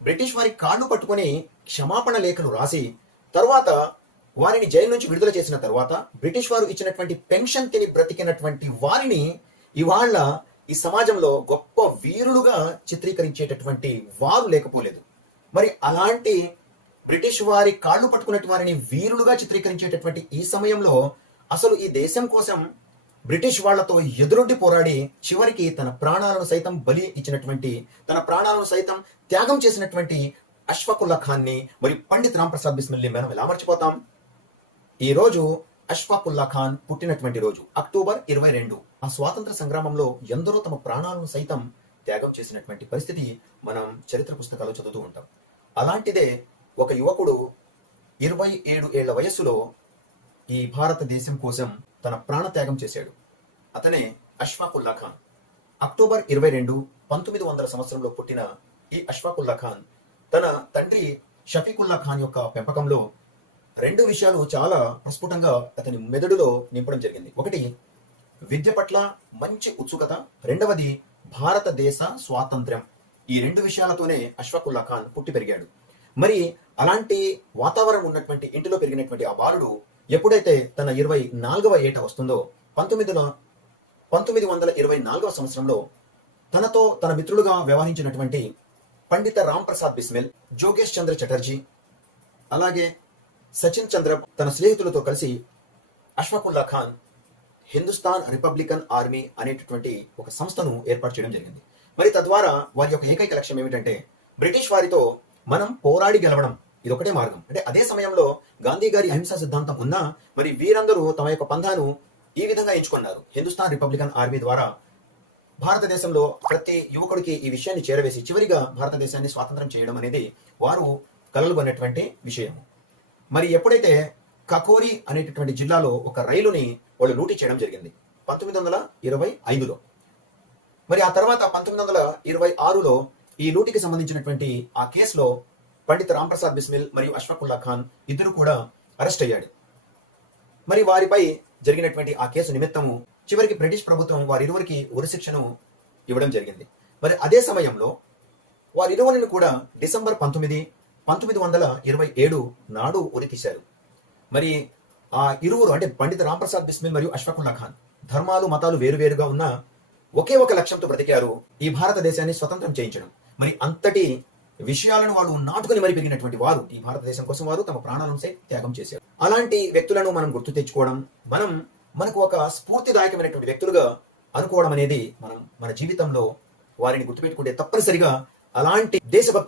British వారి కాళ్ళు పట్టుకొని క్షమాపణ లేఖలు రాసి తర్వాత వారిని జైలు నుంచి విడుదల చేసిన తర్వాత బ్రిటిష్ వారు ఇచ్చినటువంటి పెన్షన్ తిని బ్రతికినటువంటి వారిని ఇవాళ ఈ సమాజంలో గొప్ప వీరులుగా చిత్రీకరించేటటువంటి వారు లేకపోలేదు. మరి అలాంటి బ్రిటిష్ వారి కాళ్ళు పట్టుకున్నటువంటి వారిని వీరులుగా చిత్రీకరించేటటువంటి ఈ సమయంలో అసలు ఈ దేశం కోసం బ్రిటిష్ వాళ్లతో ఎదురొడ్డి పోరాడి చివరికి తన ప్రాణాలను సైతం బలి ఇచ్చినటువంటి, తన ప్రాణాలను సైతం త్యాగం చేసినటువంటి అష్ఫాకుల్లా ఖాన్ ని మరియు పండిత్ రామ్ ప్రసాద్ బిస్మిల్ని మనం ఎలా మర్చిపోతాం? ఈ రోజు అష్ఫాకుల్లా ఖాన్ పుట్టినటువంటి రోజు అక్టోబర్ 22. ఆ స్వాతంత్ర సంగ్రామంలో ఎందరో తమ ప్రాణాలను సైతం త్యాగం చేసినటువంటి పరిస్థితి మనం చరిత్ర పుస్తకాలు చదువుతూ ఉంటాం. అలాంటిదే ఒక యువకుడు 27 ఏళ్ల వయస్సులో ఈ భారతదేశం కోసం తన ప్రాణ త్యాగం చేశాడు. అతనే అష్ఫాకుల్లా ఖాన్. అక్టోబర్ 22, 1900 సంవత్సరంలో పుట్టిన ఈ అష్ఫాకుల్లా ఖాన్ తన తండ్రి షఫీకుల్లా ఖాన్ యొక్క పెంపకంలో 2 విషయాలు చాలా ప్రస్ఫుటంగా అతని మెదడులో నింపడం జరిగింది. ఒకటి, విద్య పట్ల మంచి ఉత్సుకత. రెండవది, భారతదేశ స్వాతంత్ర్యం. ఈ 2 విషయాలతోనే అష్ఫాకుల్లా ఖాన్ పుట్టి పెరిగాడు. మరి అలాంటి వాతావరణం ఉన్నటువంటి ఇంటిలో పెరిగినటువంటి ఆ బాలుడు ఎప్పుడైతే తన 24వ ఏట వస్తుందో 1924 సంవత్సరంలో తనతో తన మిత్రులుగా వ్యవహరించినటువంటి పండిత రామ్ ప్రసాద్ బిస్మిల్, జోగేష్ చంద్ర చటర్జీ, అలాగే సచిన్ చంద్ర తన స్నేహితులతో కలిసి అష్ఫాకుల్లా ఖాన్ హిందుస్థాన్ రిపబ్లికన్ ఆర్మీ అనేటటువంటి ఒక సంస్థను ఏర్పాటు చేయడం జరిగింది. మరి తద్వారా వారి యొక్క ఏకైక లక్ష్యం ఏమిటంటే బ్రిటిష్ వారితో మనం పోరాడి గెలవడం. ఇదొకటే మార్గం. అంటే అదే సమయంలో గాంధీ గారి అహింసా సిద్ధాంతం ఉన్నా మరి వీరందరూ తమ యొక్క పంథాను ఈ విధంగా ఎంచుకున్నారు. హిందుస్థాన్ రిపబ్లికన్ ఆర్మీ ద్వారా భారతదేశంలో ప్రతి యువకుడికి ఈ విషయాన్ని చేరవేసి చివరిగా భారతదేశాన్ని స్వాతంత్రం చేయడం అనేది వారు కలలుగొన్నటువంటి విషయం. మరి ఎప్పుడైతే కకోరి అనేటటువంటి జిల్లాలో ఒక రైలుని వాళ్ళు లూటీ చేయడం జరిగింది 1925లో. మరి ఆ తర్వాత 1926లో ఈ లూటీకి సంబంధించినటువంటి ఆ కేసులో పండిత్ రామ్ ప్రసాద్ బిస్మిల్ మరియు అష్ఫాకుల్లా ఖాన్ ఇద్దరు కూడా అరెస్ట్ అయ్యాడు. మరి వారిపై జరిగినటువంటి ఆ కేసు నిమిత్తము చివరికి బ్రిటిష్ ప్రభుత్వం వారిరువురికి ఉరిశిక్షను ఇవ్వడం జరిగింది. మరి అదే సమయంలో వారిరువురిని కూడా డిసెంబర్ 19, 1927 నాడు ఉరి తీశారు. మరి ఆ ఇరువురు అంటే పండిత్ రామ్ ప్రసాద్ బిస్మిల్ మరియు అష్ఫాకుల్లా ఖాన్ ధర్మాలు మతాలు వేరువేరుగా ఉన్న ఒకే ఒక లక్ష్యంతో బ్రతికారు, ఈ భారతదేశాన్ని స్వతంత్రం చేయించడం. మరి అంతటి విషయాలను వాళ్ళు నాటుకుని మరి పెరిగినటువంటి వారు ఈ భారతదేశం కోసం వారు తమ ప్రాణాలను త్యాగం చేశారు. అలాంటి వ్యక్తులను మనం గుర్తు తెచ్చుకోవడం, మనకు ఒక స్ఫూర్తిదాయకమైనటువంటి వ్యక్తులుగా అనుకోవడం అనేది మనం మన జీవితంలో వారిని గుర్తుపెట్టుకుంటే తప్పనిసరిగా అలాంటి దేశభక్తి